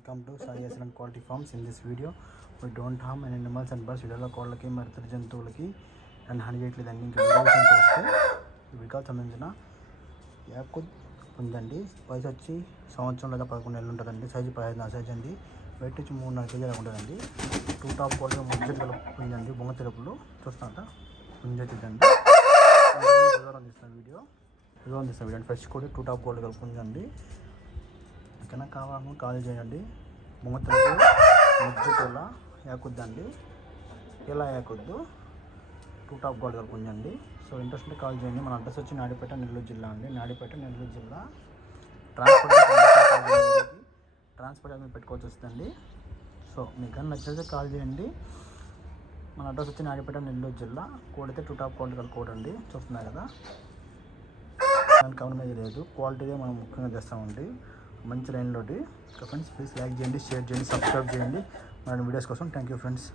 Welcome to Sai S N quality farms in this video we don't harm and animals and birds వీడియోలో కోళ్ళకి మరితర జంతువులకి and హని చేయట్లేదండి ఇంకా videos వస్తే సంబంధించిన యాకు ఉందండి వయసు వచ్చి సంవత్సరం లేదా పదకొండు నెలలు ఉంటుందండి సైజు పదిహేను సైజ్ అండి వెయిట్ వచ్చి మూడున్నర కేజీలు ఉంటుందండి టూ టాప్ క్వాలిటీ ముజ్జ తెలుపు ఉందండి బొమ్మ తెలుపులు చూస్తాంట పుంజ చూడండి వివరం వీడియో వివరం వీడియో ఫ్రెష్ కూడా టూ టాప్ క్వాలిటీ కలుపుకుందండి ఉందండి కావాలని కాల్ చేయండి. ముంగతలకు ముజ్జుకోల యాకుద్దండి. ఇలా యాకుద్దు? టూ టాప్ గోడ కలుపు ఉందండి సో ఇంట్రెస్ట్ ఉంటే కాల్ చేయండి. మన అడ్రస్ వచ్చి నాడిపేట నెల్లూరు జిల్లా అండి. నాడిపేట నెల్లూరు జిల్లా. ట్రాన్స్పోర్ట్ ట్రాన్స్పోర్ట్ అనేది పెట్టుకోవాల్సి వస్తుందండి. సో మీకు కానీ నచ్చితే కాల్ చేయండి. మన అడ్రస్ వచ్చి నాడిపేట నెల్లూరు జిల్లా. కోడ్ అయితే టూ టాప్ క్వాలిటీ కల కోడ్ అండి. చూస్తున్నారు కదా? దానికి కావడం లేదు. క్వాలిటీదే మనం ముఖ్యంగా తెస్తామండి మంచి లైన్లోటి. ఫ్రెండ్స్ ప్లీజ్ లైక్ చేయండి షేర్ చేయండి సబ్స్క్రైబ్ చేయండి. మన వీడియోస్ కోసం థ్యాంక్ యూ ఫ్రెండ్స్.